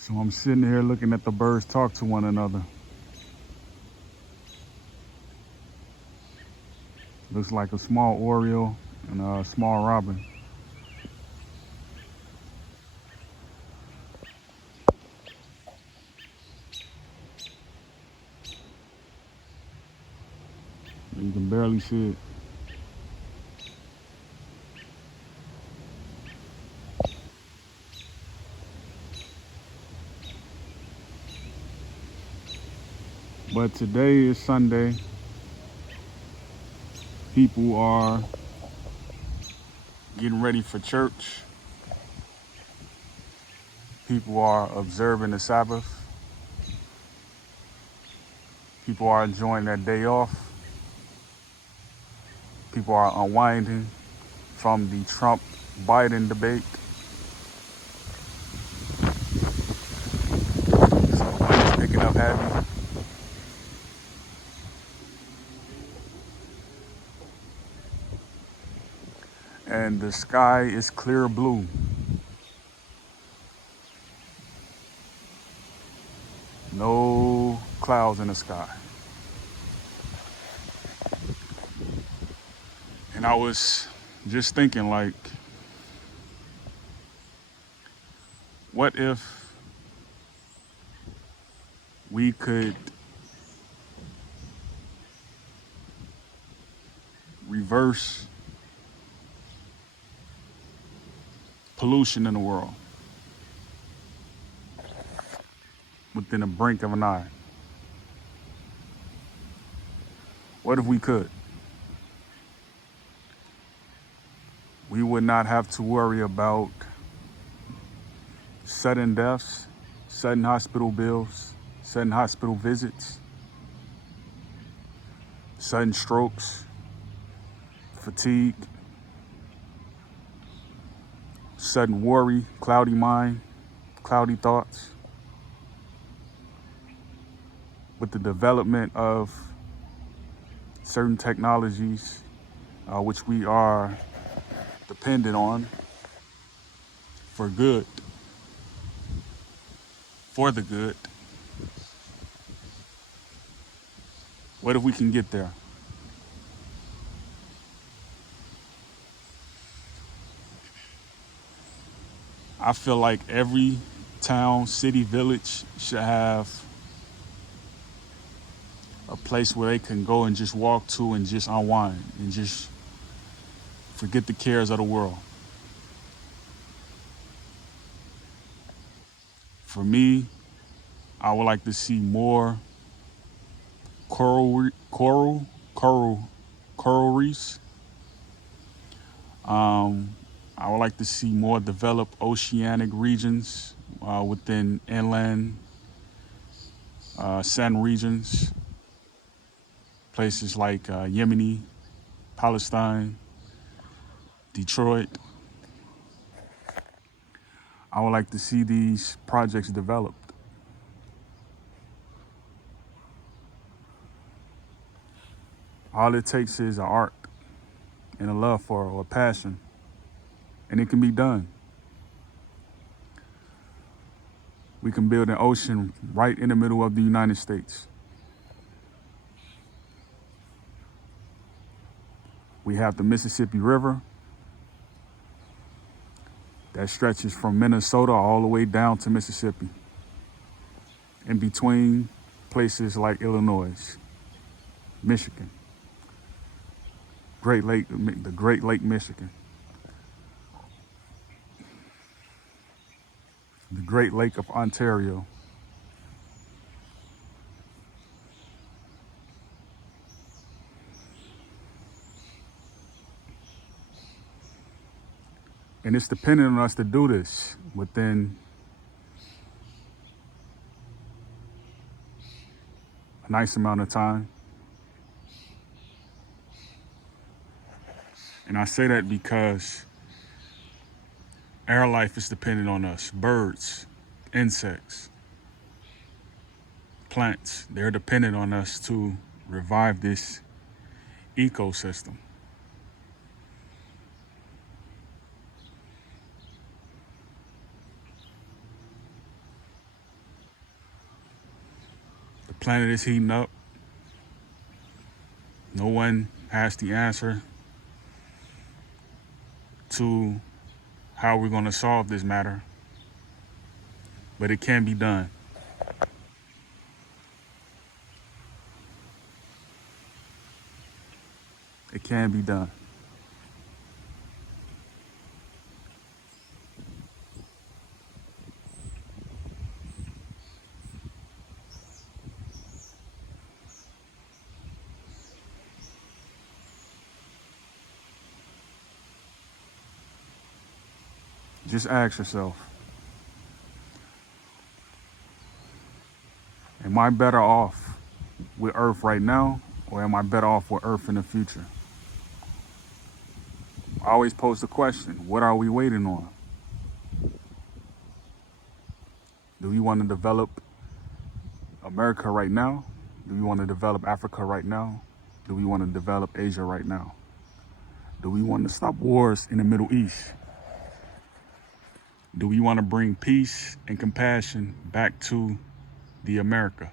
So I'm sitting here looking at the birds talk to one another. Looks like a small oriole and a small robin. You can barely see it. But today is Sunday. People are getting ready for church. People are observing the Sabbath. People are enjoying their day off. People are unwinding from the Trump-Biden debate. So the wind's picking up heavy. And the sky is clear blue. No clouds in the sky. And I was just thinking, like, what if we could reverse pollution in the world within a blink of an eye? What if we could? We would not have to worry about sudden deaths, sudden hospital bills, sudden hospital visits, sudden strokes, fatigue, sudden worry, cloudy mind, cloudy thoughts. With the development of certain technologies, which we are dependent on for good, for the good. What if we can get there? I feel like every town, city, village should have a place where they can go and just walk to and just unwind and just forget the cares of the world. For me, I would like to see more coral reefs. I would like to see more developed oceanic regions within inland sand regions, places like Yemeni, Palestine, Detroit. I would like to see these projects developed. All it takes is an art and a love for it, or a passion, and it can be done. We can build an ocean right in the middle of the United States. We have the Mississippi River that stretches from Minnesota all the way down to Mississippi, in between places like Illinois, Michigan, the Great Lake Michigan, the Great Lake of Ontario. And it's dependent on us to do this within a nice amount of time. And I say that because our life is dependent on us. Birds, insects, plants, they're dependent on us to revive this ecosystem. Planet is heating up. No one has the answer to how we're going to solve this matter, but it can be done. It can be done. Just ask yourself, am I better off with Earth right now, or am I better off with Earth in the future? I always pose the question, what are we waiting on? Do we want to develop America right now? Do we want to develop Africa right now? Do we want to develop Asia right now? Do we want to stop wars in the Middle East? Do we want to bring peace and compassion back to the America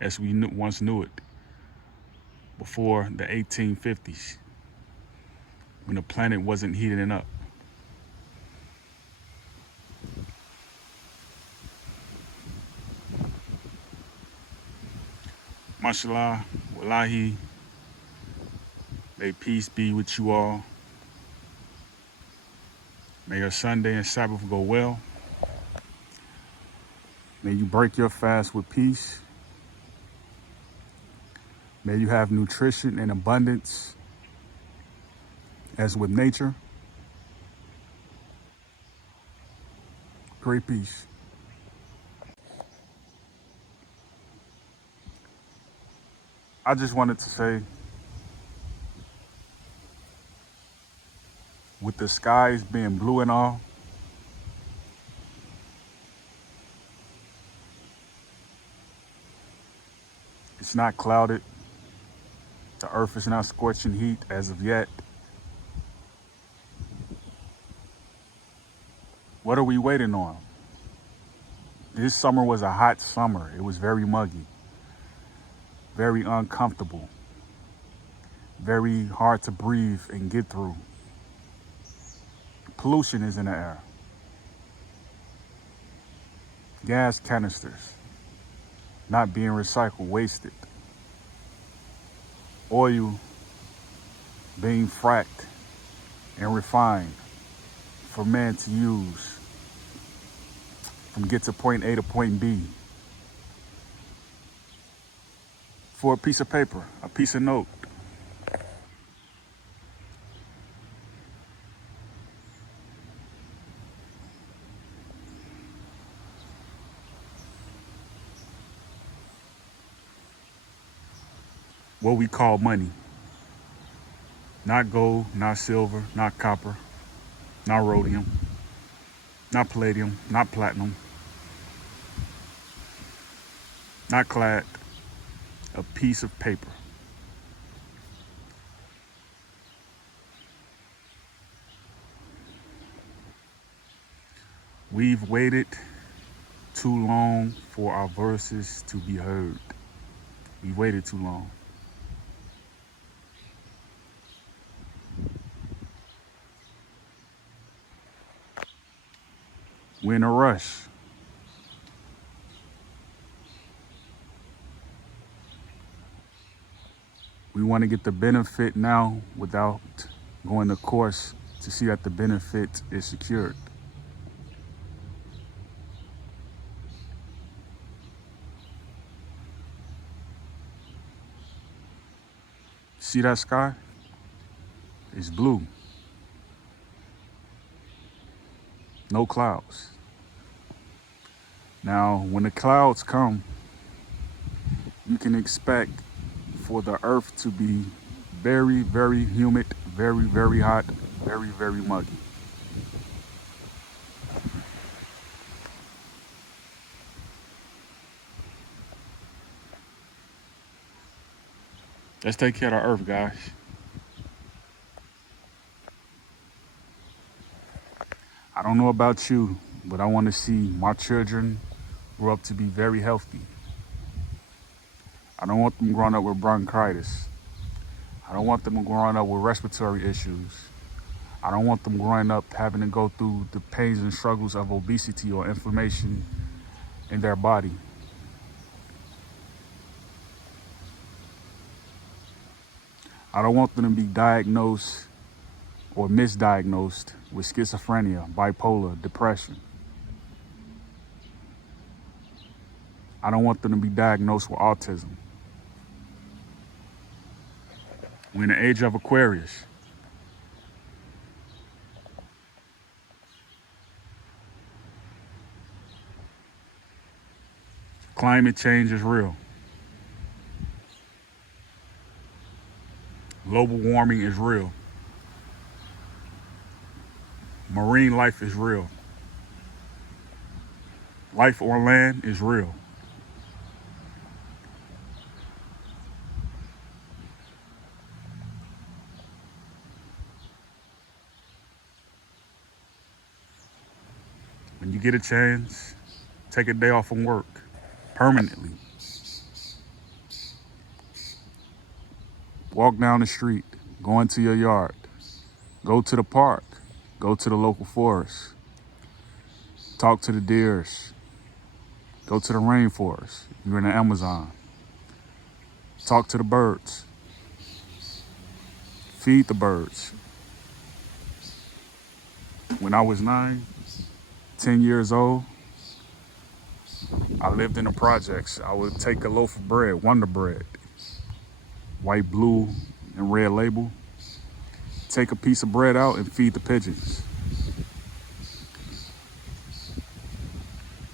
as we once knew it before the 1850s, when the planet wasn't heating up? Mashallah, wallahi, may peace be with you all. May your Sunday and Sabbath go well. May you break your fast with peace. May you have nutrition and abundance as with nature. Great peace. I just wanted to say, with the skies being blue and all, it's not clouded. The earth is not scorching heat as of yet. What are we waiting on? This summer was a hot summer. It was very muggy, very uncomfortable, very hard to breathe and get through. Pollution is in the air. Gas canisters not being recycled, wasted. Oil being fracked and refined for man to use from get to point A to point B for a piece of paper, a piece of note. What we call money. Not gold, not silver, not copper, not rhodium, not palladium, not platinum, not clad. A piece of paper. We've waited too long for our voices to be heard. We've waited too long. We're in a rush. We want to get the benefit now without going the course to see that the benefit is secured. See that sky? It's blue. No clouds. Now, when the clouds come, you can expect for the earth to be very, very humid, very, very hot, very, very muggy. Let's take care of the earth, guys. I don't know about you, but I want to see my children grow up to be very healthy, I don't want them growing up with bronchitis. I don't want them growing up with respiratory issues. I don't want them growing up having to go through the pains and struggles of obesity or inflammation in their body. I don't want them to be diagnosed or misdiagnosed with schizophrenia, bipolar, depression. I don't want them to be diagnosed with autism. We're in the age of Aquarius. Climate change is real. Global warming is real. Marine life is real. Life on land is real. When you get a chance, take a day off from work permanently. Walk down the street, go into your yard, go to the park, go to the local forest, talk to the deers, go to the rainforest. You're in the Amazon. Talk to the birds. Feed the birds. When I was 9, 10 years old, I lived in the projects. I would take a loaf of bread, Wonder Bread, white, blue, and red label, take a piece of bread out and feed the pigeons.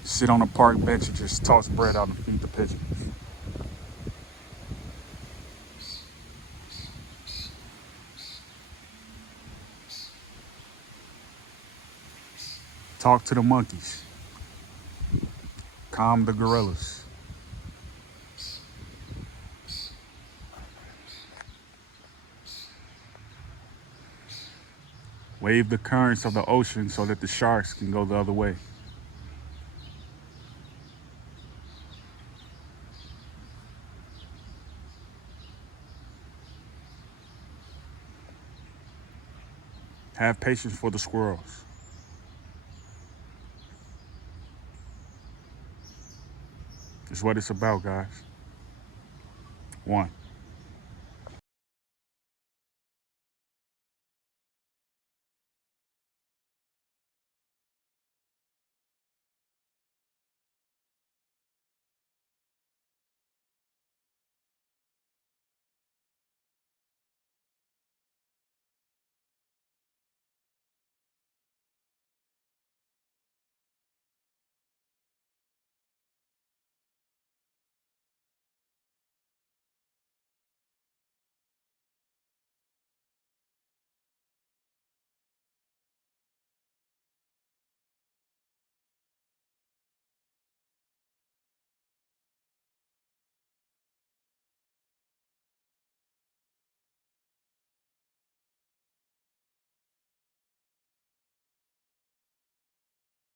Sit on a park bench and just toss bread out and feed the pigeons. Talk to the monkeys. Calm the gorillas. Wave the currents of the ocean so that the sharks can go the other way. Have patience for the squirrels. It's what it's about, guys. 1.